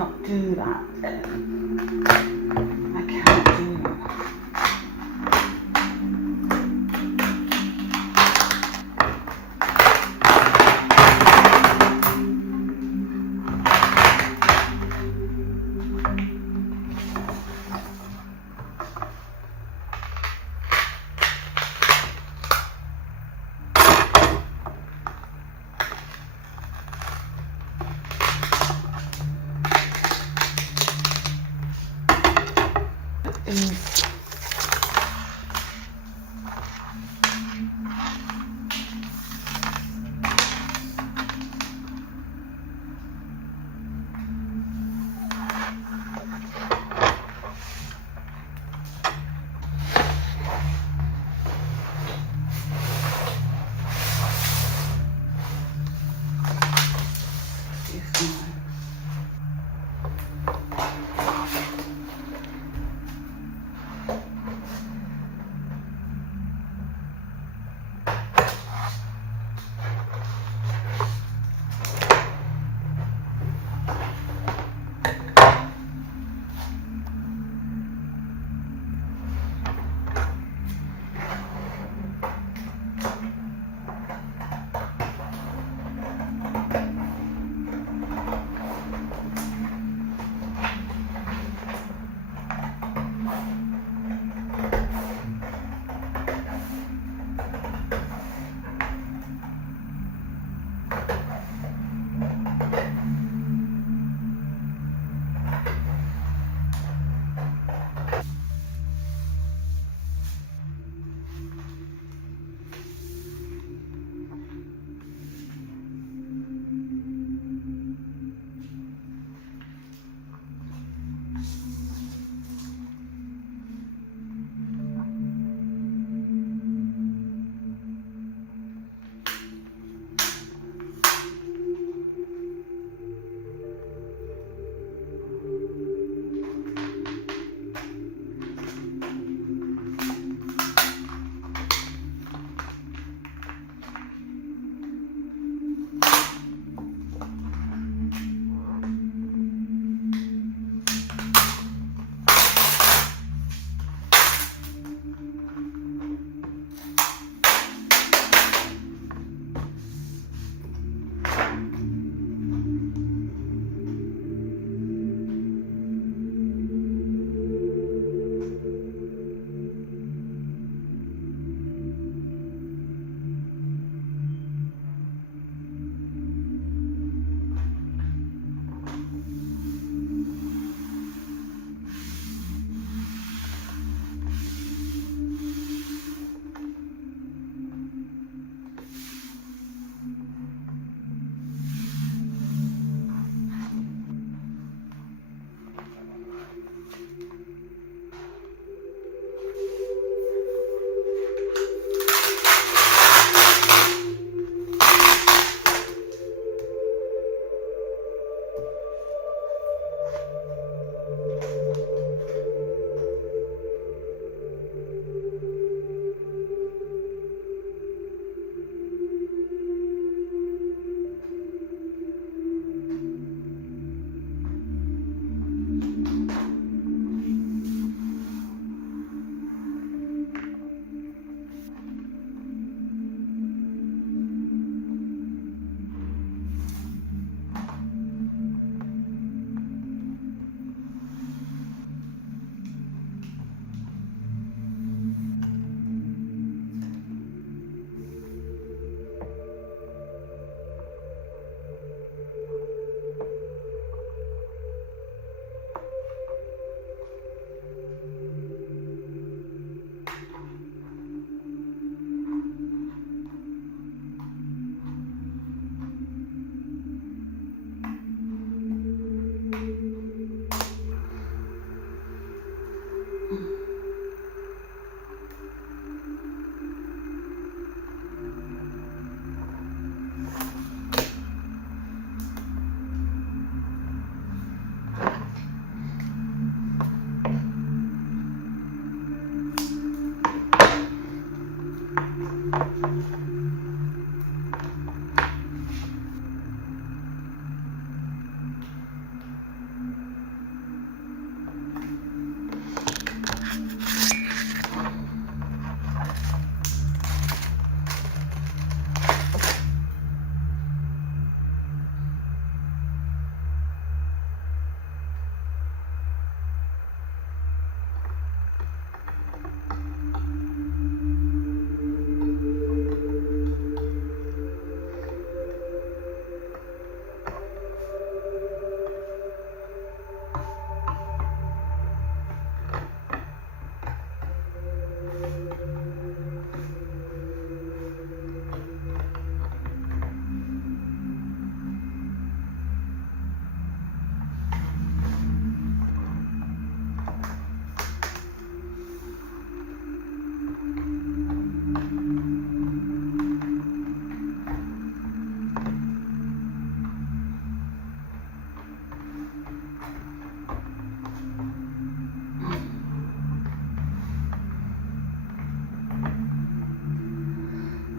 cannot do that. I cannot do that.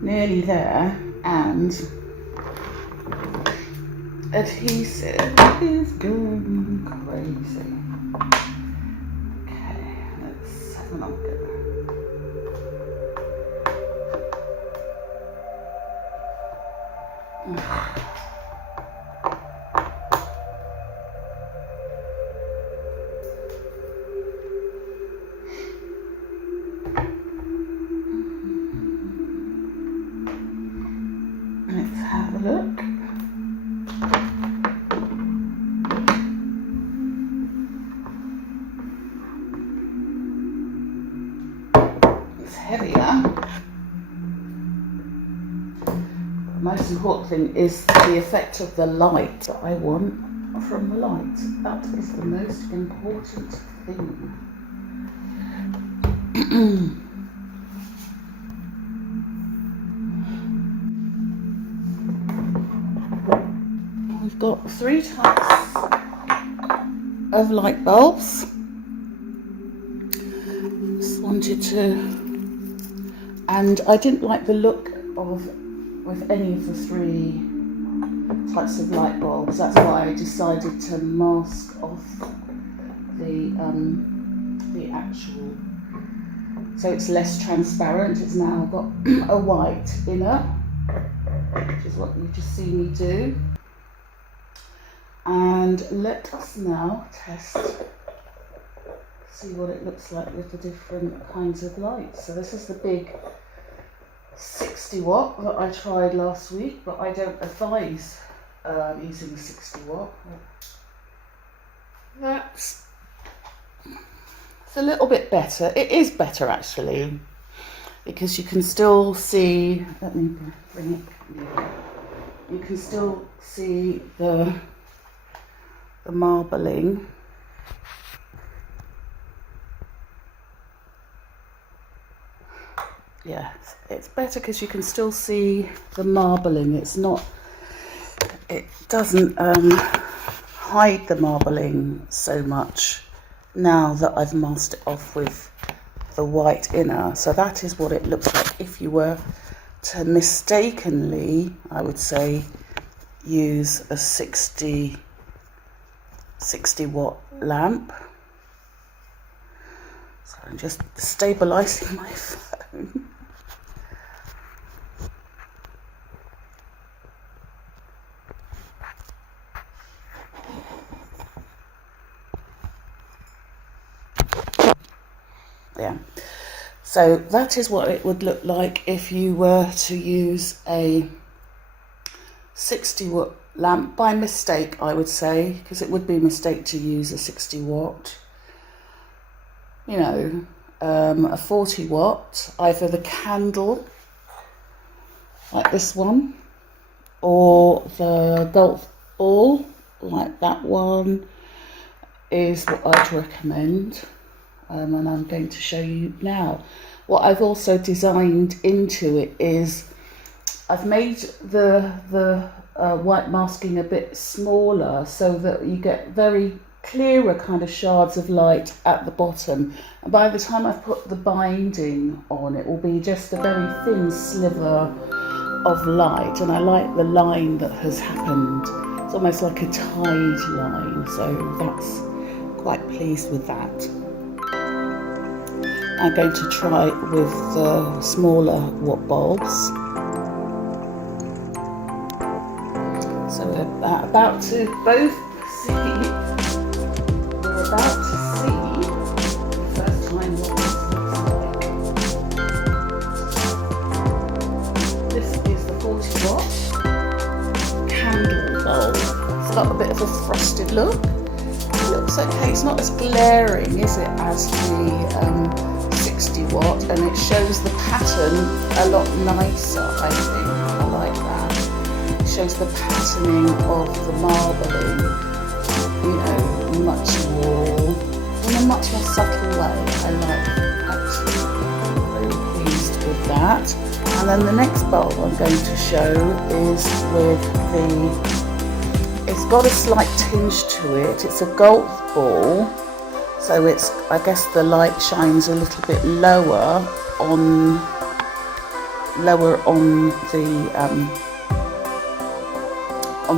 nearly there, and adhesive is going crazy. Okay, let's have another go. Let's have a look. It's heavier. The most important thing is the effect of the light that I want from the light. That is the most important thing. We've got 3 types of light bulbs. Just wanted to, and I didn't like the look of with any of the 3 types of light bulbs. That's why I decided to mask off the actual, so it's less transparent. It's now got a white inner, which is what you just see me do. And let us now test, see what it looks like with the different kinds of lights. So this is the big 60 watt that I tried last week, but I don't advise using 60 watt. It's a little bit better. It is better actually, because you can still see, let me bring it here. You can still see the marbling. Yeah, it's better because you can still see the marbling. It's not, it doesn't hide the marbling so much now that I've masked it off with the white inner. So that is what it looks like if you were to mistakenly, I would say, use a 60 watt lamp. So I'm just stabilizing my phone. Yeah, so that is what it would look like if you were to use a 60 watt lamp by mistake, I would say, because it would be a mistake to use a 60 watt. You know, a 40 watt, either the candle like this one, or the golf ball like that one is what I'd recommend. And I'm going to show you now. What I've also designed into it is I've made the white masking a bit smaller so that you get very clearer kind of shards of light at the bottom. And by the time I've put the binding on, it will be just a very thin sliver of light. And I like the line that has happened. It's almost like a tide line. So that's quite pleased with that. I'm going to try it with the smaller watt bulbs. So we're about to both see, we're about to see the first time what this looks like. This is the 40 watt candle bulb. It's got a bit of a frosted look. It looks okay, it's not as glaring, is it, as the 60 watt, and it shows the pattern a lot nicer, I think. I like that. It shows the patterning of the marbling, you know, much more, in a much more subtle way. I like that. Very pleased with that. And then the next bulb I'm going to show is with it's got a slight tinge to it. It's a golf ball. So it's, I guess the light shines a little bit lower on lower on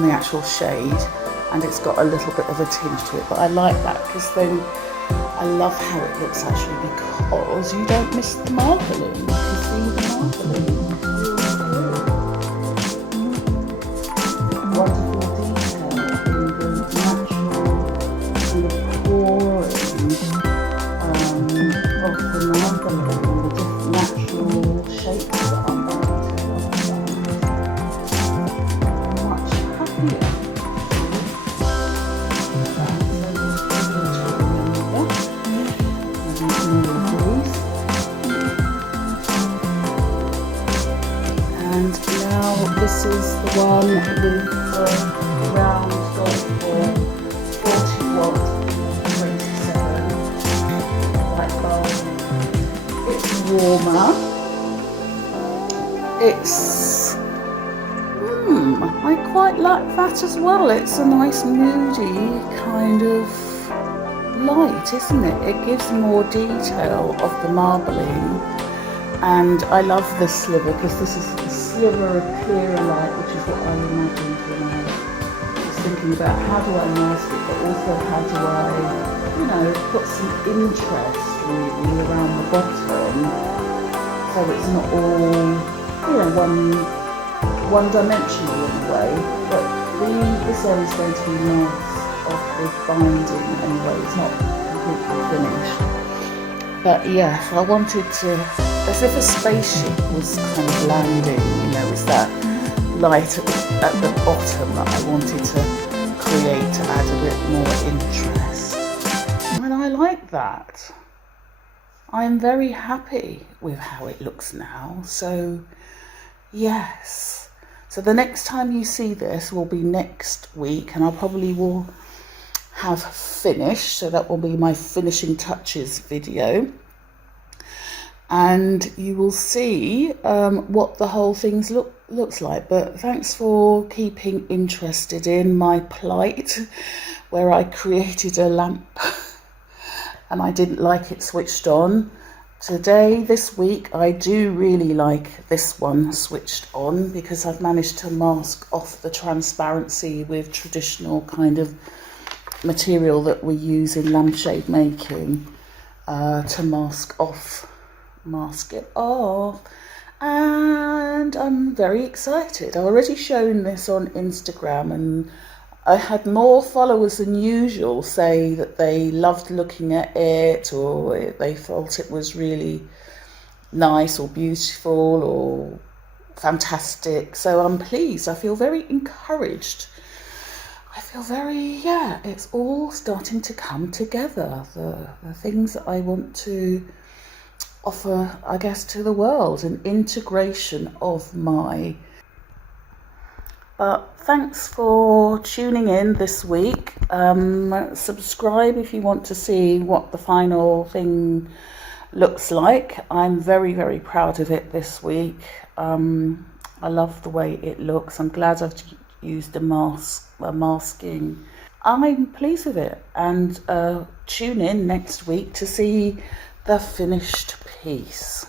the actual shade, and it's got a little bit of a tinge to it, but I like that because then I love how it looks actually, because you don't miss the marbling. You can see the marbling. Wonderful detail in the natural kind of pouring of the marbling and the different natural shapes that are made. I'm much happier. And now this is the one with the round dot for 40 watt 27 light bulb. It's warmer. It's I quite like that as well. It's a nice moody kind of light, isn't it? It gives more detail of the marbling. And I love this sliver because this is a sliver of clearer light, which is what I imagined when I was thinking about how do I mask it, but also how do I, put some interest really around the bottom, so it's not all, one-dimensional in a way. But this area is going to be masked off with binding anyway. It's not completely finished. But yeah, I wanted to, as if a spaceship was kind of landing, it's that light at the bottom that I wanted to create to add a bit more interest. And I like that. I'm very happy with how it looks now. So yes. So the next time you see this will be next week, and I probably will have finished, so that will be my finishing touches video, and you will see what the whole thing looks like. But thanks for keeping interested in my plight, where I created a lamp and I didn't like it switched on. This week, I do really like this one switched on, because I've managed to mask off the transparency with traditional kind of material that we use in lampshade making to mask it off. And I'm very excited. I've already shown this on Instagram, and I had more followers than usual say that they loved looking at it, or they thought it was really nice or beautiful or fantastic. So I'm pleased. I feel very encouraged. I feel it's all starting to come together. The things that I want to offer, I guess, to the world, an integration of my. But thanks for tuning in this week. Subscribe if you want to see what the final thing looks like. I'm very, very proud of it this week. I love the way it looks. I'm glad I've used a masking. I'm pleased with it, and tune in next week to see the finished piece.